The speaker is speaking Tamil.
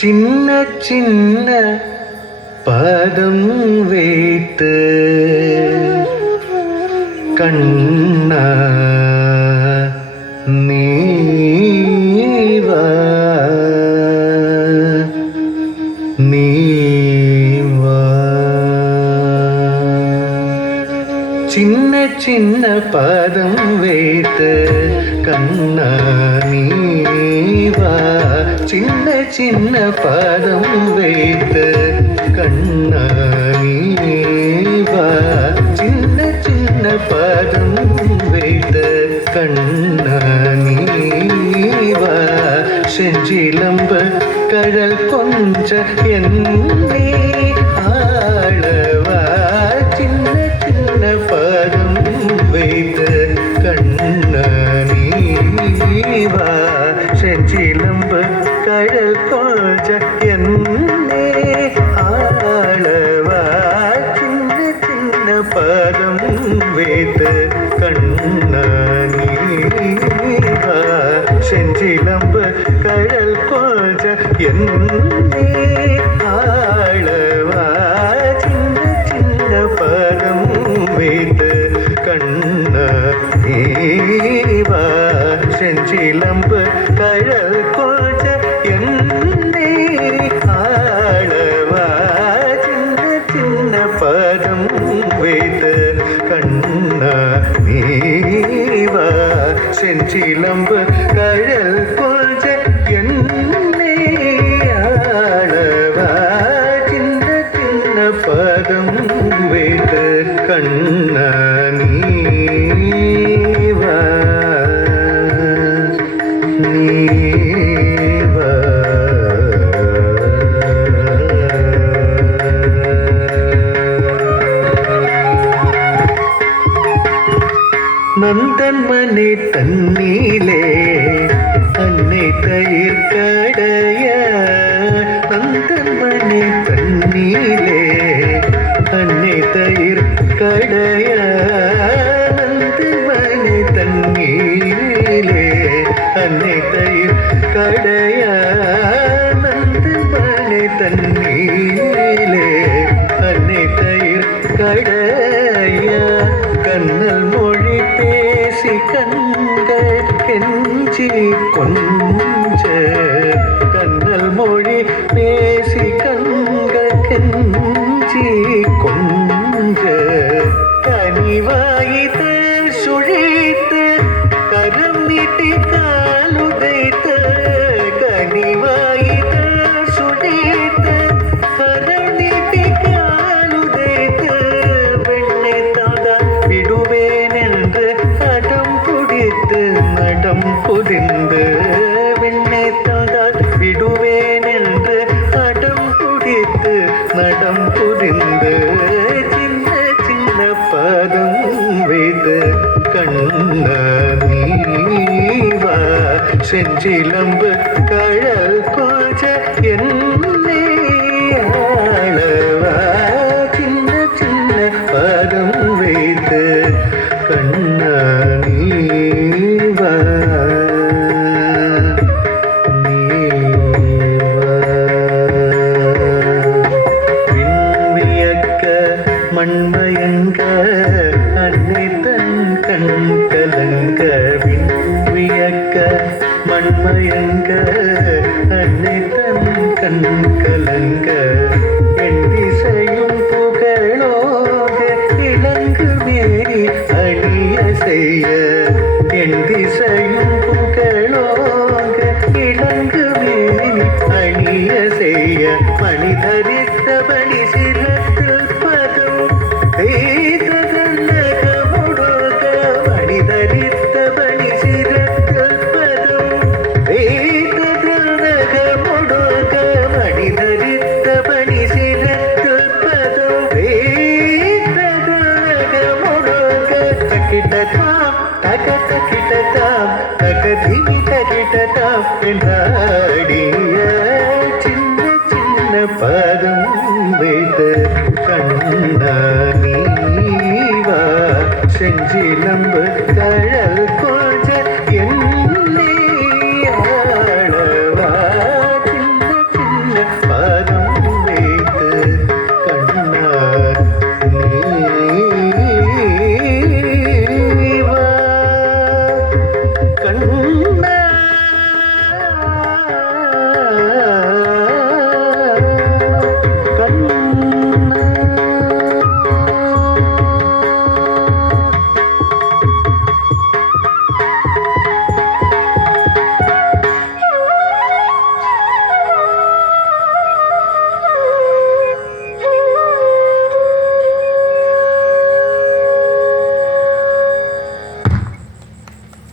சின்ன சின்ன பாதம் வைத்து கண்ணா நீவா நீவா சின்ன சின்ன பாதம் வைத்து கண்ணா நீவா சின்ன சின்ன பாதம் வைத்து கண்ணா நீவா சின்ன சின்ன பாதம் வைத்து கண்ணா நீவா செஞ்சிலம்ப கடல் கொஞ்ச என்னே ஆளவா சின்ன சின்ன பாதம் வைத்து கண்ணா நீவா செஞ்சிலம்ப கடல் கொஞ்ச என்னே ஆளவா சின்ன சின்ன பாதம் வைத்து கண்ணா நீவா செஞ்சிலம்ப கடல் கொஞ்ச என்னே ஆளவா சின்ன சின்ன பாதம் வைத்து கண்ணா நீவா செஞ்சிலம்ப கடல் கொஞ்ச என்னே ஆளவா சின்ன சின்ன பாதம் வைத்து கண்ணா நீவா செஞ்சிலம்ப கடல் கொஞ்ச என்னே ஆளவா சின்ன சின்ன பாதம் வைத்து கண்ணா நீவா நீவா நந்தன் மனை தண்ணீலே அன்னை தயிர் கடைய நந்தன் மனை தண்ணீலே அன்னை தயிர் கடைய நந்தன் மனை தண்ணீலே அன்னை தயிர் கடைய நந்தன் மனை தண்ணீலே அன்னை தயிர் கடைய கண்ணல் மொழி பேசி கண்கள் கெஞ்சி கொஞ்ச கண்ணல் மொழி பேசி கண்கள் கெஞ்சி கொஞ்ச கனிவாயித்து சுழித்து கரம் நீட்டி காலுதைத்து கனிவாயித்து சுழித்து கரம் நீட்டி காலுதைத்து வெண்ணை தாதான் விடுவேன் என்று அடம் புடித்து நடம் புரிந்து வெண்ணை தாதான் விடுவேன் என்று அடம் புடித்து நடம் புரிந்து சின்ன சின்ன பாதம் வைத்து கண்ணா நீவா செஞ்சிலம்பு கழல் கொஞ்ச என்னே ஆளவா சின்ன சின்ன பாதம் வைத்து கண்ணா நீவா மண்மயங்க அன்னை தன் கண் கலங்க வியக்க மண்மயங்க அன்னை தன் கண் கலங்க என் திசையும் புகழோக இளங்கு மேரி அணிய செய்ய என் திசையும் புகழோக இளங்கு மேரி அணிய செய்ய மனிதரித்த பணி சிரத்தில் மனிதரித்த பணி சிரத்தில் பதம் முடுக மனிதரித்த பணி சிரத்தில் பதம் முடுக தக்கிட்டதாம் தக தக்கிட்டதாம் தக திமி தக்கிட்டதாம் என்றாடிய சின்ன சின்ன பதம் வைத்து கண்ணா நீவா செஞ்சிலம்பு கழ